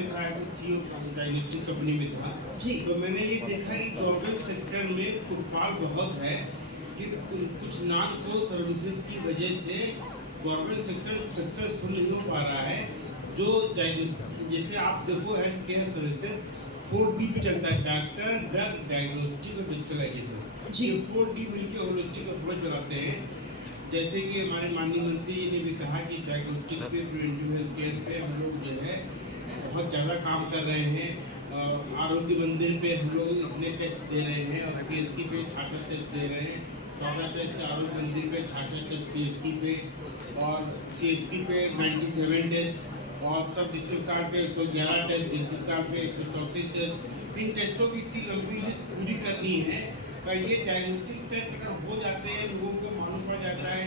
में था, CEO diagnostic company में था जी। तो मैंने ये देखा कि गवर्नमेंट सेक्टर में फुटफॉल बहुत है कि कुछ नॉन कोर सर्विसेज की वजह से गवर्नमेंट सेक्टर सक्सेसफुल नहीं हो पा रहा है। जो जैसे आप देखो हेल्थ केयर सर्विसेज 4D पे चलता है, डॉक्टर, ड्रग, डायग्नोस्टिक और डिजिटलाइजेशन। जी। ये 4D मिलकर होलिस्टिक अप्रोच चलाते हैं। जैसे कि हमारे माननीय मंत्री जी ने भी कहा कि डायग्नोस्टिक पे, प्रिवेंटिव हेल्थ केयर पे हम लोग जो है बहुत ज़्यादा काम कर रहे हैं। आरोग्य मंदिर पे हम लोग इतने टेस्ट दे रहे हैं और PSC पे 66 टेस्ट दे रहे हैं। 14 टेस्ट आरोग्य मंदिर पे, 66 टेस्ट PSC पे और CHC पे 97 टेस्ट और सब डिस्ट्रिक्ट कार्ड पे 111 टेस्ट, डिस्ट्रिक्ट कार्ड पे 134 टेस्ट। इन टेस्टों की इतनी लंबी लिस्ट पूरी करनी है। तो ये डायग्नोस्टिक टेस्ट अगर हो जाते हैं, लोगों को मालूम पड़ जाता है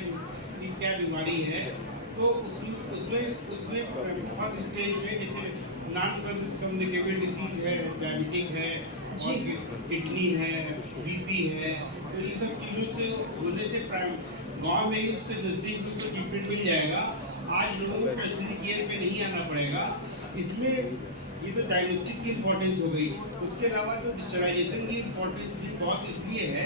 कि क्या बीमारी है, तो उसमें फर्स्ट स्टेज में जैसे नॉन कम्युनिकेबल डिजीज है, डायबिटिक है और किडनी है, BP है, तो ये सब चीज़ों से होने से गाँव में ही उससे नज़दीक उसको ट्रीटमेंट मिल जाएगा। आज लोगों को टर्शरी केयर पे नहीं आना पड़ेगा। इसमें ये तो डायग्नोस्टिक की इम्पोर्टेंस हो गई। उसके अलावा जो डिजिटलाइजेशन की इम्पोर्टेंस बहुत इसलिए है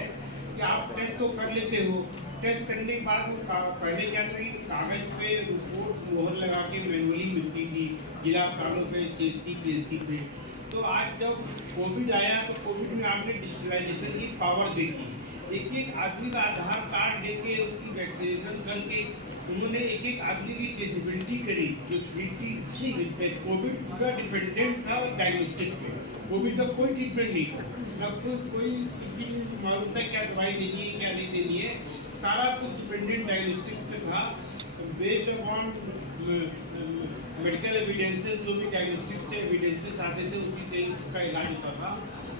कि आप टेस्ट तो कर लेते हो, टेस्ट करने के बाद पहले क्या था कि कागज पे रिपोर्ट मोहर लगा के मैनुअली मिलती थी जिला अस्पतालों पे, CHC PSC पे। तो आज जब कोविड आया तो कोविड में आपने डिजिटलाइजेशन की पावर देखी। एक एक आदमी का आधार कार्ड लेके उसकी वैक्सीनेशन करके उन्होंने एक एक आदमी की टेस्टेबिलिटी करी जो थी। कोविड पूरा डिपेंडेंट था डायग्नोस्टिक पे। कोविड का कोई ट्रीटमेंट नहीं था, ना कोई मालूम था क्या दवाई देनी है क्या नहीं देनी है, सारा कुछ डिपेंडेंट डायग्नोस्टिक पे था। बेस्ड अपॉन मेडिकल एविडेंसेस, जो भी डायग्नोस्टिक से एविडेंसेस आते थे उसी से उसका इलाज होता था।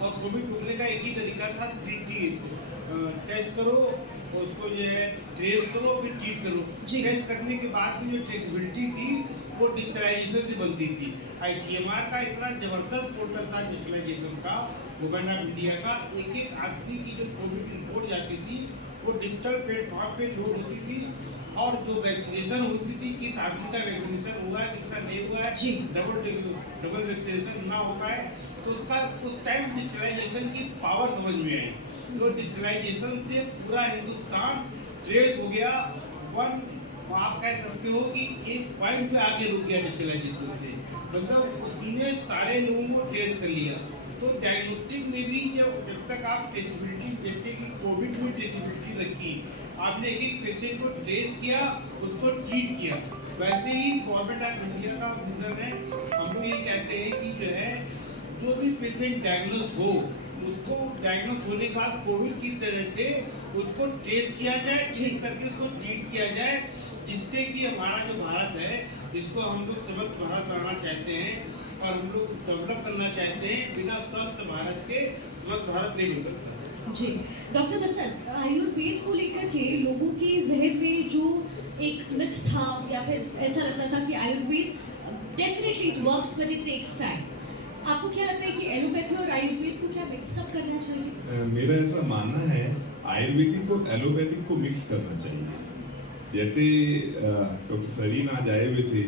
और कोविड रुकने का एक ही तरीका था, 3T, टेस्ट करो, उसको जो है ट्रेस करो, फिर ट्रीट करो। टेस्ट करने के बाद भी जो ट्रेसेबिलिटी थी वो डिजिटलाइजेशन से बनती थी। ICMR का इतना जबरदस्त पोर्टल था डिजिटलाइजेशन का, गवर्नमेंट ऑफ इंडिया का। एक एक आदमी की जो कोविड रिपोर्ट जाती थी वो डिजिटल प्लेटफॉर्म पे लोड होती थी और जो वैक्सीनेशन होती थी, किस आदमी का वैक्सीनेशन हुआ है, किसका नहीं हुआ है, डबल वैक्सीनेशन ना हो पाए, तो उसका उस टाइम डिजिटलाइजेशन की पावर समझ में आई। तो डिजिटलाइजेशन से पूरा हिंदुस्तान ट्रेस हो गया। आप कह सकते हो कि एक पॉइंट पे आगे रुक गया डिजिटलाइजेशन से, मतलब उसने सारे लोगों को ट्रेस कर लिया। तो डायग्नोस्टिक में भी जब तक आप ट्रेसेबिलिटी, जैसे कि कोविड में ट्रेसेबिलिटी रखी, आपने एक एक पेशेंट को ट्रेस किया, उसको ट्रीट किया, वैसे ही गवर्नमेंट ऑफ इंडिया का विजन है। हम लोग ये कहते हैं कि जो है जो भी पेशेंट डायग्नोस हो उसको डायग्नोस होने के बाद कोविड की तरह से उसको ट्रेस किया जाए, ट्रेस करके उसको ट्रीट किया जाए, जिससे कि हमारा जो भारत है इसको हम लोग स्वस्थ भारत बनाना चाहते हैं और हम लोग डेवलप करना चाहते हैं। बिना स्वस्थ भारत के स्वस्थ भारत नहीं बन सकता। जी डॉक्टर बसंत, आयुर्वेद को लेकर के लोगों के जहन में जो एक मिथ था या फिर ऐसा लगता था कि Ayurveda definitely it works but it takes time, आपको क्या लगता है कि एलोपैथी और आयुर्वेद को क्या मिक्सअप करना चाहिए? मेरा ऐसा मानना है आयुर्वेदिक और एलोपैथिक को मिक्स करना चाहिए। जैसे डॉक्टर सरीन आज आए हुए थे,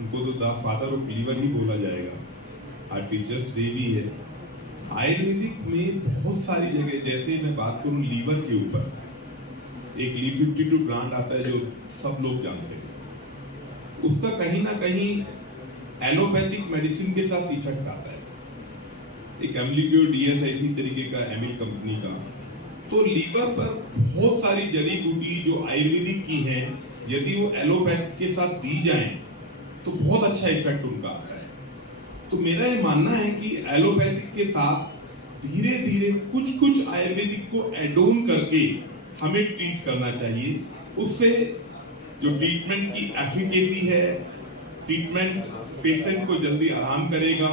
उनको तो द फादर ऑफ लीवर ही बोला जाएगा, आज टीचर्स डे भी है। आयुर्वेदिक में बहुत सारी जगह, जैसे मैं बात करूं लीवर के ऊपर, एक ली52 ब्रांड आता है जो सब लोग जानते हैं, उसका कहीं ना कहीं एलोपैथिक मेडिसिन के साथ इफेक्ट आता है। एक एम्लिक्योर DS इसी तरीके का एमिल कंपनी का। तो लीवर पर बहुत सारी जड़ी बूटी जो आयुर्वेदिक की हैं, यदि वो एलोपैथिक के साथ दी जाएं तो बहुत अच्छा इफेक्ट उनका आता है। तो मेरा ये मानना है कि एलोपैथिक के साथ धीरे धीरे कुछ कुछ आयुर्वेदिक को एड ऑन करके हमें ट्रीट करना चाहिए। उससे जो ट्रीटमेंट की एफिकेसी है, ट्रीटमेंट पेशेंट को जल्दी आराम करेगा।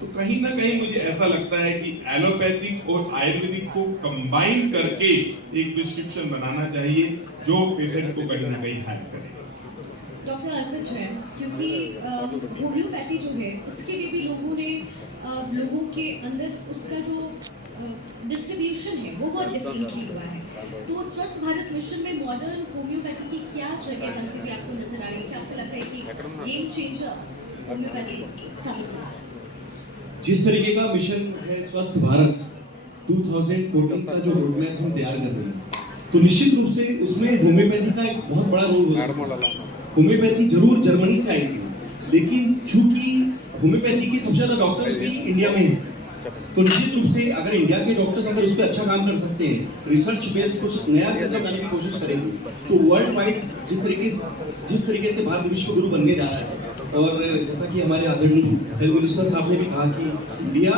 तो कहीं ना कहीं मुझे ऐसा लगता है कि एलोपैथिक और आयुर्वेदिक को कंबाइन करके एक प्रिस्क्रिप्शन बनाना चाहिए जो पेशेंट को कहीं ना कहीं हेल्प करे। डॉक्टर अर्पित जैन, क्योंकि होम्योपैथी जो है उसके लिए भी लोगों ने लोगों के अंदर उसका जो डिस्ट्रीब्यूशन है वो बहुत डिफरेंटली हुआ है। तो स्वस्थ भारत मिशन में मॉडर्न होम्योपैथी की क्या जगह बनती हुई आपको नजर आ रही है? क्या आपको लगता है कि गेम चेंजर होम्योपैथी साबित हुआ? जिस तरीके का मिशन है स्वस्थ भारत 2014 का जो रोड मैप हम तैयार कर रहे हैं, तो निश्चित रूप से उसमें होम्योपैथी का एक बहुत बड़ा रोल हो सकता है। होम्योपैथी जरूर जर्मनी से आई थी, लेकिन चूंकि होम्योपैथी के सबसे ज्यादा डॉक्टर्स भी इंडिया में हैं, तो निश्चित रूप से अगर इंडिया के डॉक्टर्स अगर उस पर अच्छा काम कर सकते हैं, रिसर्च बेस्ड कुछ नया सिस्टम लाने की कोशिश करेंगे, तो वर्ल्ड वाइड जिस तरीके से भारत विश्व गुरु बनने जा रहा है, और जैसा कि हमारे आदरणीय हेल्थ मिनिस्टर साहब ने भी कहा कि इंडिया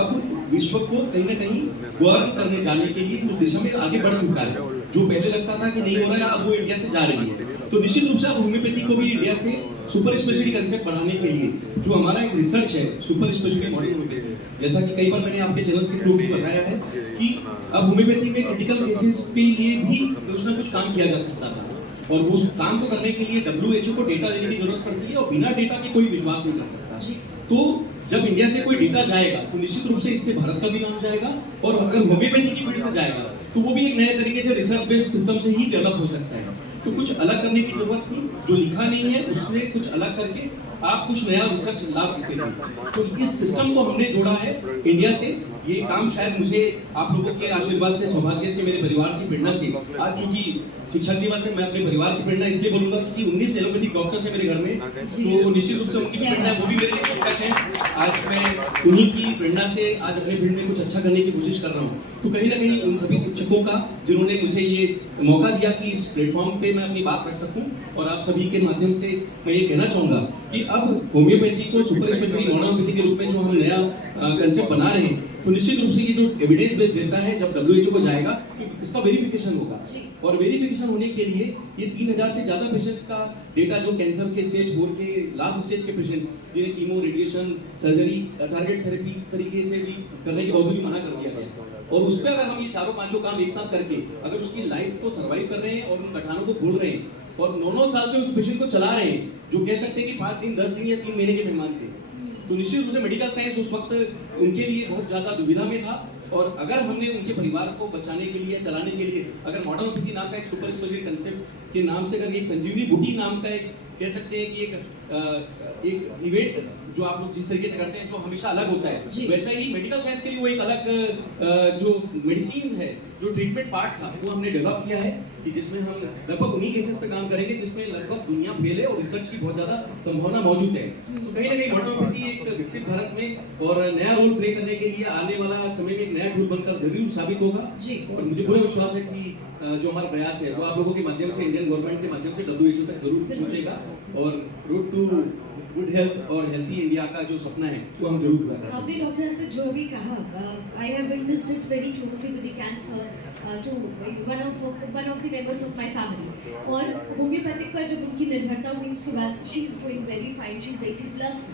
अब विश्व को कहीं ना कहीं गवर्न करने जाने के लिए उस दिशा में आगे बढ़ चुका है, जो पहले लगता था कि नहीं हो रहा है, अब वो इंडिया से जा रही है। तो निश्चित रूप से अब होम्योपैथी को भी इंडिया से सुपर स्पेशलिटी कंसेप्ट बढ़ाने के लिए जो हमारा एक रिसर्च है सुपर स्पेशलिटी मॉडल होम्योपैथी, जैसा कि कई बार मैंने आपके चैनल के थ्रू भी बताया है कि अब होम्योपैथी में क्रिटिकल केसेस के लिए भी कुछ ना कुछ काम किया जा सकता था, और उस काम को करने के लिए WHO को डेटा देने की जरूरत पड़ती है, और बिना डेटा के कोई विश्वास नहीं कर सकता। तो जब इंडिया से कोई डेटा जाएगा तो निश्चित रूप से इससे भारत का भी नाम जाएगा, और अगर होम्योपैथी की फील्ड से जाएगा तो वो भी एक नए तरीके से रिसर्च बेस्ड सिस्टम से ही डेवलप हो सकता है। तो कुछ अलग करने की जरूरत थी, जो लिखा नहीं है उसमें कुछ अलग करके आप कुछ नया रिसर्च ला सकते थे। तो इस सिस्टम को हमने जोड़ा है इंडिया से। ये काम शायद मुझे आप लोगों के आशीर्वाद से, सौभाग्य से, मेरे परिवार की प्रेरणा से, आज चूंकि शिक्षक दिवस है, मैं अपने परिवार की प्रेरणा इसलिए बोलूंगा कि 19 एलोपैथिक डॉक्टर्स हैं मेरे घर में, तो निश्चित रूप से उनकी प्रेरणा, वो भी मेरे लिए शिक्षक हैं। आज मैं उन्हीं की प्रेरणा से आज अपने फील्ड में कुछ अच्छा करने की कोशिश कर रहा हूँ। तो कहीं ना कहीं उन सभी शिक्षकों का जिन्होंने मुझे ये मौका दिया कि इस प्लेटफॉर्म पे मैं अपनी बात रख सकूं, और आप सभी के माध्यम से मैं ये कहना चाहूंगा कि अब होम्योपैथी को सुपर स्पेशलिटी होम्योपैथी के रूप में जो हम नया कंसेप्ट बना रहे हैं, तो निश्चित रूप से ये जो एविडेंस बेस्ड डेटा है जब WHO को जाएगा तो इसका वेरिफिकेशन होगा, और वेरिफिकेशन होने के लिए ये 3000 से ज्यादा पेशेंट्स का डेटा जो कैंसर के स्टेज 4 के लास्ट स्टेज के पेशेंट जिन्हें chemo, radiation, surgery, target therapy तरीके से भी करने के बावजूद भी मना कर दिया गया, और उस पर अगर हम ये चारों पांचों काम एक साथ करके अगर उसकी लाइफ को सर्वाइव कर रहे हैं और उन कटानों को भूल रहे हैं, और 9 साल से उस पेशेंट को चला रहे हैं, जो कह सकते हैं कि 5 दिन, 10 दिन या 3 महीने के मेहमान थे, तो निश्चित रूप से मेडिकल साइंस उस वक्त उनके लिए बहुत ज्यादा दुविधा में था। और अगर हमने उनके परिवार को बचाने के लिए, चलाने के लिए, अगर मॉडर्न होम्योपैथी नाम का एक सुपर स्पेशलिटी कंसेप्ट के नाम से अगर एक संजीवनी बूटी नाम का एक कह सकते हैं कि एक इवेंट जो आप लोग जिस तरीके से करते हैं जो हमेशा अलग होता है, वैसा ही मेडिकल साइंस के लिए वो एक अलग जो मेडिसिन है, जो ट्रीटमेंट पार्ट था, वो हमने डेवलप किया है कि जिसमें हम लगभग उन्हीं केसेस पे काम करेंगे जिसमें लगभग दुनिया फेल है और रिसर्च की बहुत ज्यादा संभावना मौजूद है। तो कहीं ना कहीं मॉडर्न होम्योपैथी एक विकसित भारत में और नया रोल प्ले करने के लिए आने वाला समय में एक नया टूल बनकर जरूर साबित होगा। और मुझे पूरा विश्वास है कि जो हमारा प्रयास है वो आप लोगों के माध्यम से, इंडियन गवर्नमेंट के माध्यम से WHO तक जरूर पहुंचेगा, और रोड टू गुड हेल्थ और हेल्थी इंडिया का जो सपना है वो हम जरूर पूरा करेंगे। आपने डॉक्टर ने जो भी कहा, I have witnessed it very closely with the cancer to one of the members of my family, और होम्योपैथिक पर जब उनकी निर्भरता हुई उसके बाद she is going very fine, she is 80+,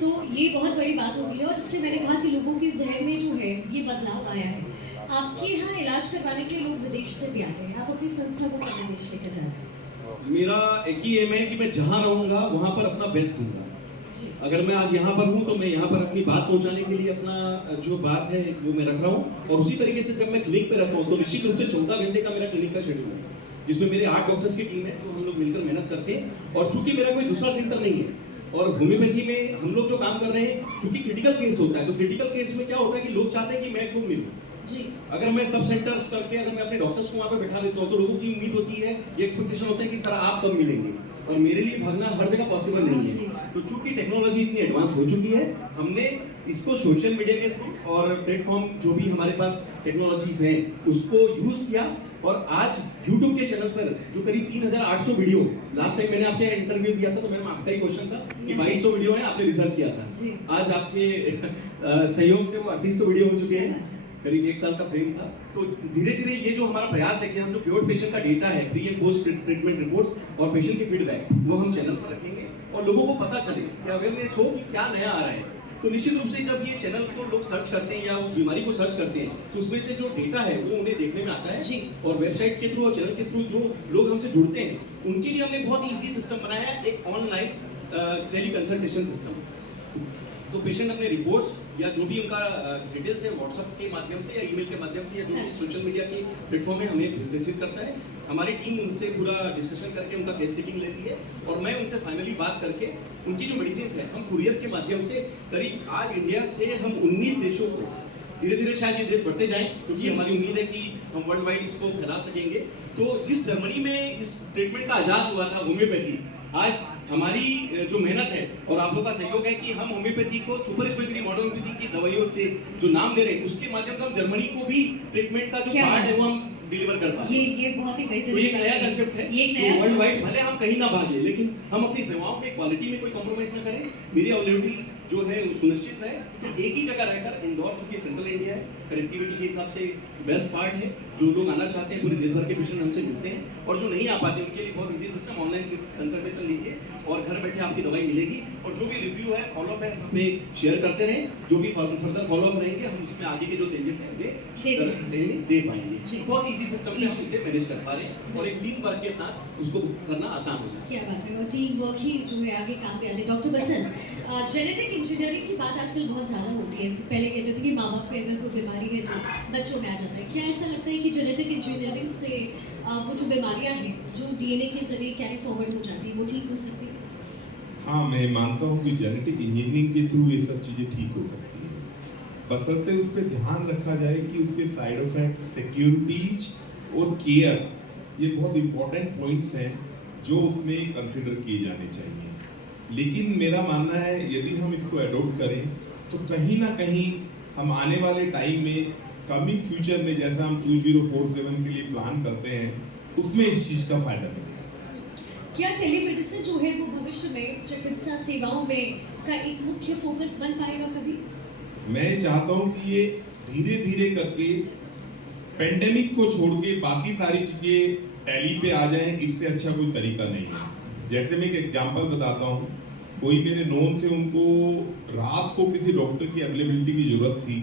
तो ये बहुत बड़ी बात होती है। और इसलिए मैंने कहा कि लोगों के जहन में जो है ये बदलाव आया है। आपके यहाँ इलाज करवाने के लिए लोग विदेश से भी आते हैं, आप अपनी संस्था को कहाँ विदेश लेकर जाते हैं? मेरा एक ही एम है कि मैं जहाँ रहूँगा वहाँ पर अपना बेस्ट दूंगा। अगर मैं आज यहाँ पर हूँ तो मैं यहाँ पर अपनी बात पहुँचाने के लिए अपना जो बात है वो मैं रख रहा हूँ, और उसी तरीके से जब मैं क्लिनिक पे रहता हूँ तो निश्चित रूप से 14 घंटे का मेरा क्लिनिक का शेड्यूल है, जिसमें मेरे 8 डॉक्टर्स की टीम है जो हम लोग मिलकर मेहनत करते हैं। और चूंकि मेरा कोई दूसरा सेंटर नहीं है, और होम्योपैथी में हम लोग जो काम कर रहे हैं, चूंकि क्रिटिकल केस होता है, तो क्रिटिकल केस में क्या होता है कि लोग चाहते हैं कि मैं खूब मिलूं। अगर मैं सब सेंटर्स करके अगर मैं अपने डॉक्टर्स को वहाँ पे बैठा देता हूँ तो लोगों की उम्मीद होती है, ये एक्सपेक्टेशन होता है कि सर आप कब मिलेंगे, और मेरे लिए भागना हर जगह पॉसिबल नहीं है। तो चूंकि टेक्नोलॉजी इतनी एडवांस हो चुकी है, हमने इसको सोशल मीडिया के थ्रू और प्लेटफॉर्म जो भी हमारे पास टेक्नोलॉजीज हैं उसको यूज किया, और आज YouTube के चैनल पर जो करीब 3800 वीडियो, लास्ट टाइम मैंने आपके इंटरव्यू दिया था तो मैंने आपका ही क्वेश्चन था कि 2200 वीडियो है, आपने रिसर्च किया था, आज आपके सहयोग से वो 3800 वीडियो हो चुके हैं, करीब 1 साल का फ्रेम था। तो धीरे धीरे ये जो हमारा प्रयास है कि हम जो प्योर पेशेंट का डेटा है, pre and post treatment report और पेशेंट के फीडबैक, वो हम चैनल पर रखेंगे और लोगों को पता चले कि अवेयरनेस हो कि क्या नया आ रहा है। तो निश्चित रूप से जब ये चैनल को लोग सर्च करते हैं या उस बीमारी को सर्च करते हैं तो उसमें से जो डेटा है वो उन्हें देखने में आता है, और वेबसाइट के थ्रू और चैनल के थ्रू जो लोग हमसे जुड़ते हैं उनके लिए हमने बहुत ईजी सिस्टम बनाया है, एक ऑनलाइन टेली कंसल्टेशन सिस्टम। तो पेशेंट अपने रिपोर्ट्स या जो भी उनका डिटेल्स है व्हाट्सएप के माध्यम से या ईमेल के माध्यम से या जो भी सोशल मीडिया के प्लेटफॉर्म में हमें रिसीव करता है। हमारी टीम उनसे पूरा डिस्कशन करके उनका केस टेकिंग लेती है और मैं उनसे फाइनली बात करके उनकी जो मेडिसिन है हम कुरियर के माध्यम से करीब आज इंडिया से हम 19 देशों को धीरे धीरे शायद ये देश बढ़ते जाएं, क्योंकि हमारी उम्मीद है कि हम वर्ल्ड वाइड इसको फैला सकेंगे। तो जिस जर्मनी में इस ट्रीटमेंट का आजाद हुआ था होम्योपैथी, आज हमारी जो मेहनत है और आप लोगों का सहयोग है कि हम होम्योपैथी को सुपर स्पेशलिटी मॉडर्न होम्योपैथी की दवाइयों से जो नाम दे रहे हैं उसके माध्यम से हम जर्मनी को भी ट्रीटमेंट का जो पार्ट है वो हम डिलीवर कर पाए। ये बहुत ही बेहतरीन, तो ये एक नया कंसेप्ट है। ये एक नया वर्ल्ड वाइड concept। भले हम कहीं ना भागे, लेकिन हम अपनी सेवाओं पे क्वालिटी में कोई कॉम्प्रोमाइज ना करें। मेरी अवेलेबिलिटी जो है वो सुनिश्चित रहे। तो एक ही जगह रहकर इंदौर चूंकि सेंट्रल इंडिया है, कनेक्टिविटी के हिसाब से बेस्ट पार्ट है। जो लोग आना चाहते हैं पूरे देश भर के पेशेंट हमसे मिलते हैं और जो नहीं आ पाते उनके लिए बहुत इजी सिस्टम, ऑनलाइन कंसल्टेशन लीजिए और घर बैठे आपकी दवाई मिलेगी। और जो भी रिव्यू है, फॉलोअप है, हमें शेयर करते रहें। जो भी फर्दर फॉलोअप रहेंगे हम उसमें आगे के जो चेंजेस हैं दे पाएंगे। बहुत इजी सिस्टम में हम इसे मैनेज कर पा रहे हैं और एक टीम वर्क के साथ उसको करना आसान हो जाए। क्या बात है, और टीम वर्क ही जो है आगे काम पे आते हैं। डॉक्टर बसंत, जेनेटिक इंजीनियरिंग की बात आजकल बहुत ज़्यादा होती है। पहले कहते थे कि माँ बाप को अगर कोई बीमारी है तो बच्चों में आ जाता है। क्या ऐसा लगता है कि जेनेटिक इंजीनियरिंग से वो जो बीमारियाँ हैं जो डीएनए के जरिए कैरी फॉरवर्ड हो जाती है वो ठीक हो सकती है? हाँ, मैं मानता हूँ कि जेनेटिक इंजीनियरिंग के थ्रू ये सब चीज़ें ठीक हो सकती हैं, बशर्ते उस पर ध्यान रखा जाए कि उसके साइड इफेक्ट, सिक्योरिटीज और केयर, ये बहुत इंपॉर्टेंट पॉइंट्स हैं जो उसमें कंसिडर किए जाने चाहिए। लेकिन मेरा मानना है यदि हम इसको अडॉप्ट करें तो कहीं ना कहीं हम आने वाले टाइम में कमिंग फ्यूचर में जैसा हम 2047 के लिए प्लान करते हैं उसमें इस चीज़ का फायदा मिलेगा। क्या टेलीमेडिसिन जो है वो भविष्य में चिकित्सा सेवाओं में का एक मुख्य फोकस बन पाएगा कभी? मैं चाहता हूँ कि ये धीरे धीरे करके पेंडेमिक को छोड़ के बाकी सारी चीजें टैली पे आ जाएं, इससे अच्छा कोई तरीका नहीं है। जैसे मैं एक एग्जांपल बताता हूँ, कोई मेरे नोन थे, उनको रात को किसी डॉक्टर की अवेलेबिलिटी की जरूरत थी।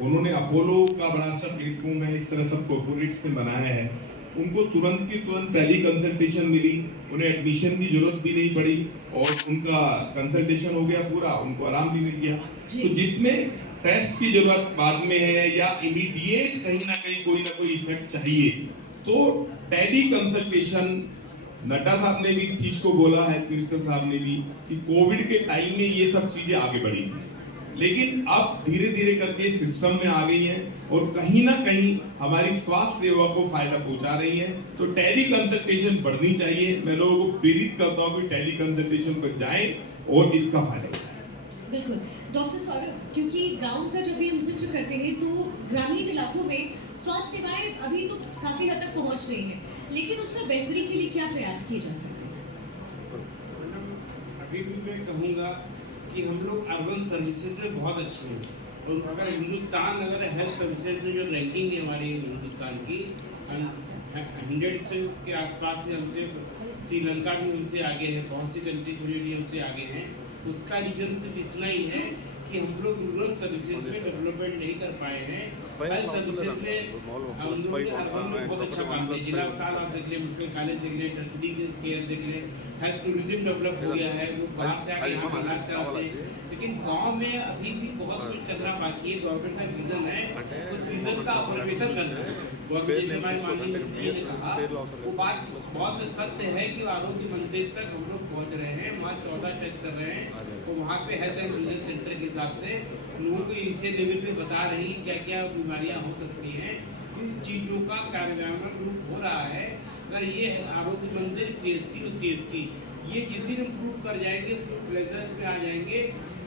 उन्होंने अपोलो का बड़ा अच्छा प्लेटफॉर्म है, इस तरह सब कॉर्पोरेट्स ने बनाया है, उनको तुरंत की तुरंत टेली कंसल्टेशन मिली, उन्हें एडमिशन की जरूरत भी नहीं पड़ी और उनका कंसल्टेशन हो गया पूरा, उनको आराम भी मिल गया। तो जिसमें टेस्ट की जरूरत बाद में है या इमीडिएट कहीं ना कोई इफेक्ट चाहिए तो टेली कंसल्टेशन, नड्डा साहब ने भी इस चीज को बोला है, मिनिस्टर साहब ने भी, कि कोविड के टाइम में ये सब चीजें आगे बढ़ी थी, लेकिन अब धीरे धीरे करके सिस्टम में आ गई हैं और कहीं ना कहीं हमारी स्वास्थ्य सेवा को फायदा पहुंचा रही हैं। तो टेली कंसल्टेशन बढ़नी चाहिए। मैं लोगों को प्रेरित करता हूं कि टेली कंसल्टेशन पर जाएं और इसका फायदा उठाएं। बिल्कुल डॉक्टर सौरभ, क्योंकि गांव का जब भी हम जिक्र करते हैं तो ग्रामीण इलाकों में स्वास्थ्य सेवाएं अभी तो काफी हद तक पहुंच गई हैं, लेकिन उसमें बेहतरी के लिए क्या प्रयास किए जा सकते हैं? अभी भी मैं कहूँगा कि हम लोग अर्बन सर्विसेज में बहुत अच्छे हैं और अगर हिंदुस्तान हेल्थ सर्विसेज में जो रैंकिंग है हमारी हिंदुस्तान की 100 के आसपास से हमसे श्रीलंका भी हमसे आगे है, बहुत सी कंट्रीज भी हमसे आगे हैं। उसका रीजन सिर्फ इतना ही है कि हम लोग रूरल सर्विसेज में डेवलपमेंट नहीं कर पाए हैं। हेल्थ सर्विसेज में हम लोग ने अर्बन में बहुत अच्छा काम किया। जिला अस्पताल आप देख लें, मेडिकल कॉलेज देख लें, टर्शरी केयर देख लें, हेल्थ टूरिज्म डेवलप हो गया है, वो बाहर से आके यहाँ इलाज कराते हैं। लेकिन गांव में अभी भी बहुत कुछ करना बाकी है। गवर्नमेंट का विजन है, उस विजन का अपग्रेडेशन करना है। गवर्नमेंट जैसे हमारे माननीय मंत्री ने कहा, वो बात बहुत सत्य है कि आरोग्य मंदिर तक हम लोग पहुँच रहे हैं, वहाँ 14 टेस्ट कर रहे हैं, तो वहाँ पे हेल्थ एंड वेलनेस सेंटर के हिसाब से लोगों को इसी लेवल पे बता रही क्या क्या बीमारियाँ हो सकती हैं। इन चीज़ों का कार्यान्वयन रूप हो रहा है। अगर ये आरोग्य मंदिर PSC और CSC ये जिस दिन इम्प्रूव कर जाएंगे, प्लेजर पे आ जाएंगे,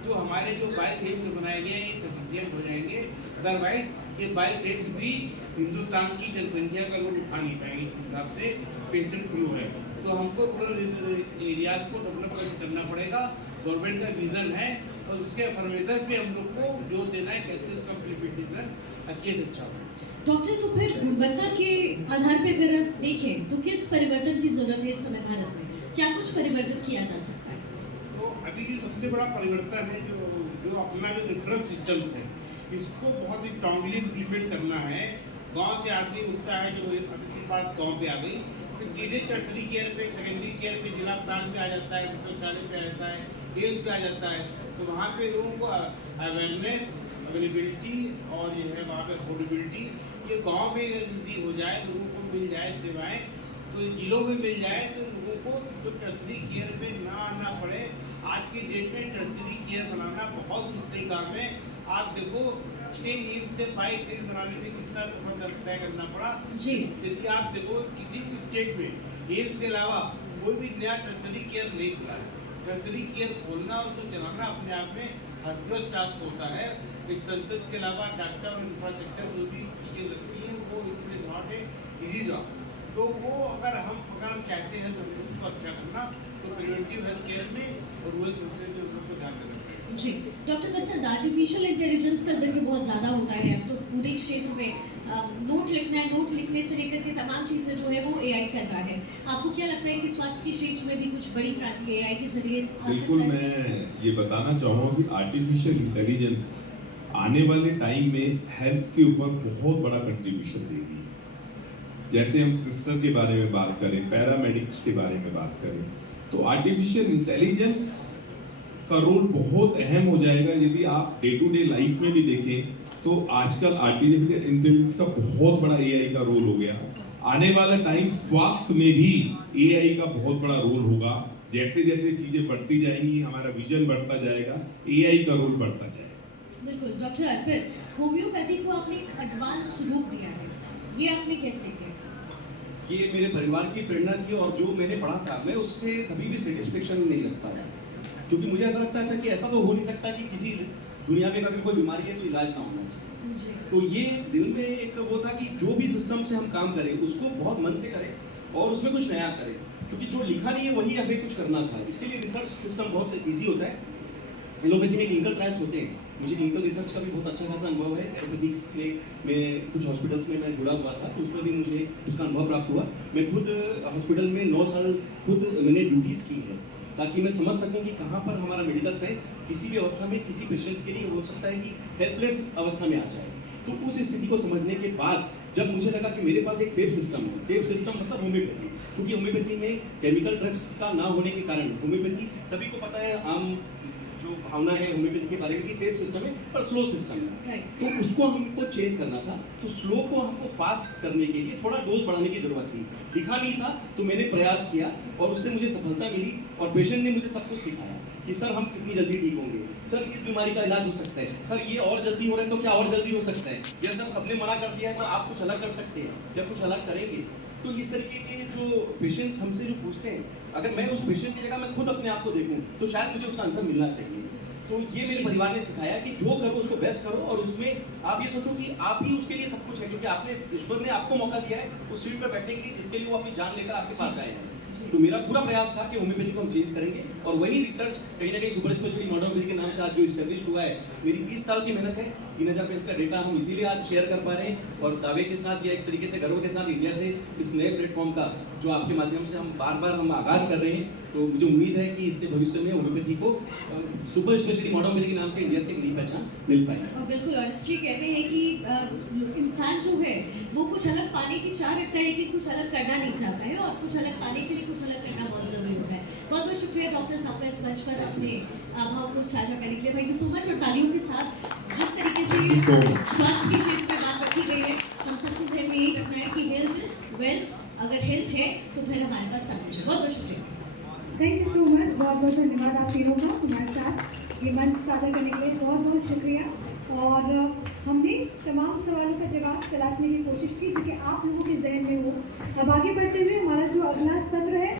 तो हमारे जो 22 एम्स बनाए गए हैं ये सफिशिएंट हो जाएंगे। अदरवाइज ये 22 एम्स भी हिंदुस्तान की जनसंख्या का लोग उठा नहीं पाएंगे। इस हिसाब से पेशेंट फ्लो है, तो हमको रूरल एरियाज को डेवलपमेंट करना पड़ेगा। गवर्नमेंट का विजन है और उसके फॉर्मेशन पे हम लोग को जोर देना है कैसे उसका इम्प्लीमेंटेशन अच्छे से अच्छा हो। डॉक्टर, तो फिर गुणवत्ता के आधार पे अगर आप देखें तो किस परिवर्तन की जरूरत है इस समय भारत में? क्या कुछ परिवर्तन किया जा सकता है? तो अभी जो सबसे बड़ा परिवर्तन है जो अपना जो रेफरेंस सिस्टम्स है इसको बहुत ही स्ट्रांगली इम्प्लीमेंट करना है। गांव से आदमी उठता है, जो अभी की बात गाँव पे आ गई, फिर सीधे टर्शरी केयर पे, सेकेंडरी केयर पे, जिला अस्पताल पे आ जाता है, मेडिकल कॉलेज पे आ जाता है, हेल्थ पे आ जाता है। तो वहाँ पे लोगों को अवेयरनेस, अवेलेबिलिटी और ये है वहाँ पे अफोर्डेबिलिटी, ये गांव में जल्दी हो जाए, लोगों को मिल जाए सेवाएं, तो जिलों में मिल जाए तो लोगों को तो टर्शरी केयर में ना आना पड़े। आज की डेट में टर्शरी केयर बनाना बहुत मुश्किल काम है। आप देखो 6 ईंट से 22 ईंट बनाने में कितना सफर तय करना पड़ा जी। यदि आप देखो किसी भी स्टेट में एम्स के अलावा कोई भी नया टर्शरी केयर नहीं खुला है। टर्शरी केयर खोलना और उसको चलाना अपने आप में हरप्लस टास्क होता है। एक कंसल्ट के अलावा डॉक्टर और इंफ्रास्ट्रक्चर जो भी चीज़ें लगती हैं वो इसमें नॉट ए इजी जॉब। तो वो अगर हम चाहते हैं तो उसको अच्छा करना, तो प्रिवेंटिव हेल्थ केयर में और रूरल सेक्टर में उन सबको ध्यान देना चाहिए। जी डॉक्टर बसंत, आर्टिफिशियल इंटेलिजेंस का जिक्र बहुत ज़्यादा होता है अब तो पूरे क्षेत्र में। नोट लिखना है, नोट लिखने से लेकर के तमाम चीज़ें जो है वो एआई कर रहा है। आपको क्या लगता है कि स्वास्थ्य के क्षेत्र में भी कुछ बड़ी क्रांति एआई के जरिए आ सकता है? बिल्कुल, मैं ये बताना चाहूँगा कि आर्टिफिशियल इंटेलिजेंस आने वाले टाइम में हेल्थ के ऊपर बहुत बड़ा कंट्रीब्यूशन देगी। जैसे हम सिस्टर के बारे में बात करें, पैरामेडिक्स के बारे में बात करें, तो आर्टिफिशियल इंटेलिजेंस का रोल बहुत अहम हो जाएगा। यदि आप डे टू डे लाइफ में भी देखें तो आजकल आर्टिफिशियल इंटेलिजेंस का बहुत बड़ा एआई का रोल हो गया। आने वाला टाइम स्वास्थ्य में भी एआई का बहुत बड़ा रोल होगा। जैसे जैसे चीजें बढ़ती जाएंगी, हमारा विजन बढ़ता जाएगा, एआई का रोल बढ़ता जाएगा। बिल्कुल। डॉक्टर अर्पित, होम्योपैथी को आपने एक एडवांस रूप दिया है, ये आपने कैसे किया? ये मेरे परिवार की प्रेरणा थी और जो मैंने पढ़ा था मैं उससे कभी भी सेटिस्फेक्शन नहीं रख पाया, क्योंकि मुझे ऐसा लगता था कि ऐसा तो हो नहीं सकता कि किसी दुनिया में अगर कोई बीमारी है तो इलाज ना होना चाहिए। तो ये दिल में एक वो था कि जो भी सिस्टम से हम काम करें उसको बहुत मन से करें और उसमें कुछ नया करें, क्योंकि जो लिखा नहीं है वही हमें कुछ करना था। इसके लिए रिसर्च सिस्टम बहुत ईजी होता है। एलोपैथी में क्लिनिकल ट्रायल्स होते हैं, मुझे क्लिनिकल रिसर्च का भी बहुत अच्छा खासा अनुभव है। एलोपैथिक्स में कुछ हॉस्पिटल्स में मैं जुड़ा हुआ था, तो उसमें भी मुझे उसका अनुभव प्राप्त हुआ। मैं खुद हॉस्पिटल में 9 साल खुद मैंने ड्यूटीज़ की है, ताकि मैं समझ सकूं कि कहाँ पर हमारा मेडिकल साइंस किसी भी अवस्था में किसी पेशेंट्स के लिए हो सकता है कि हेल्पलेस अवस्था में आ जाए। तो उस स्थिति को समझने के बाद जब मुझे लगा कि मेरे पास एक सेफ सिस्टम है, सेफ सिस्टम मतलब होम्योपैथी, क्योंकि होम्योपैथी में केमिकल ड्रग्स का ना होने के कारण होम्योपैथी सभी को पता है, आम जो भावना है होम्योपैथी के बारे में कि सेफ सिस्टम है पर स्लो सिस्टम है। तो उसको हमको चेंज करना था, तो स्लो को हमको फास्ट करने के लिए थोड़ा डोज बढ़ाने की जरूरत थी। दिखा नहीं था तो मैंने प्रयास किया और उससे मुझे सफलता मिली और पेशेंट ने मुझे सब कुछ सिखाया कि सर हम कितनी जल्दी ठीक होंगे, सर इस बीमारी का इलाज हो सकता है, सर ये और जल्दी हो रहा है तो क्या और जल्दी हो सकता है, या सर सबने मना कर दिया है तो आप कुछ अलग कर सकते हैं या कुछ अलग करेंगे। तो इस तरीके के जो पेशेंट्स हमसे जो पूछते हैं, अगर मैं उस पेशेंट की जगह मैं खुद अपने आप को देखूं तो शायद मुझे उसका आंसर मिलना चाहिए। तो ये मेरे परिवार ने सिखाया कि जो करो उसको बेस्ट करो और उसमें आप ये सोचो कि आप ही उसके लिए सब कुछ है, क्योंकि आपने ईश्वर ने आपको मौका दिया है उस सीट पर बैठने के लिए जिसके लिए वो अपनी जान लेकर आपके पास आएगा। तो मेरा पूरा प्रयास था कि होम्योपैथी को हम चेंज करेंगे और वही रिसर्च कहीं ना कहीं सुपर स्पेशलिटी मॉडर्न होम्योपैथी के नाम से आज जो इस्टेब्लिश हुआ है, मेरी 20 साल की मेहनत है। 3000 पेज का डेटा हम इसीलिए आज शेयर कर पा रहे हैं और दावे के साथ या एक तरीके से गर्व के साथ इंडिया से इस नए प्लेटफॉर्म का जो आपके माध्यम से हम बार बार हम आगाज कर रहे हैं। तो मुझे उम्मीद है कि इससे भविष्य में होम्योपैथी को सुपर स्पेशलिटी मॉडर्न होम्योपैथी के नाम से इंडिया से एक नई पहचान मिल पाएगी। और बिल्कुल, और इसलिए कहते हैं कि इंसान जो है वो कुछ अलग पाने की चाह रखता है लेकिन कुछ अलग करना नहीं चाहता है, और कुछ अलग पाने के लिए कुछ अलग करना बहुत ज़रूरी होता है। बहुत बहुत शुक्रिया डॉक्टर साहब का इस मंच पर अपने भाव को साझा करने के लिए। Thank you so much. और तालियों के साथ जिस तरीके से स्वास्थ्य के क्षेत्र में बात रखी गई है, हम सबको ध्यान में यही रखना है कि हेल्थ इज वेल्थ। अगर हेल्थ है तो फिर हमारे पास सब कुछ है। बहुत बहुत शुक्रिया। Thank you so much. बहुत बहुत धन्यवाद आप तीनों का हमारे साथ ये मंच साझा करने के लिए, बहुत बहुत शुक्रिया। और हमने तमाम सवालों का जवाब तलाशने की कोशिश की जो कि आप लोगों के जहन में हो। अब आगे बढ़ते हुए हमारा जो अगला सत्र है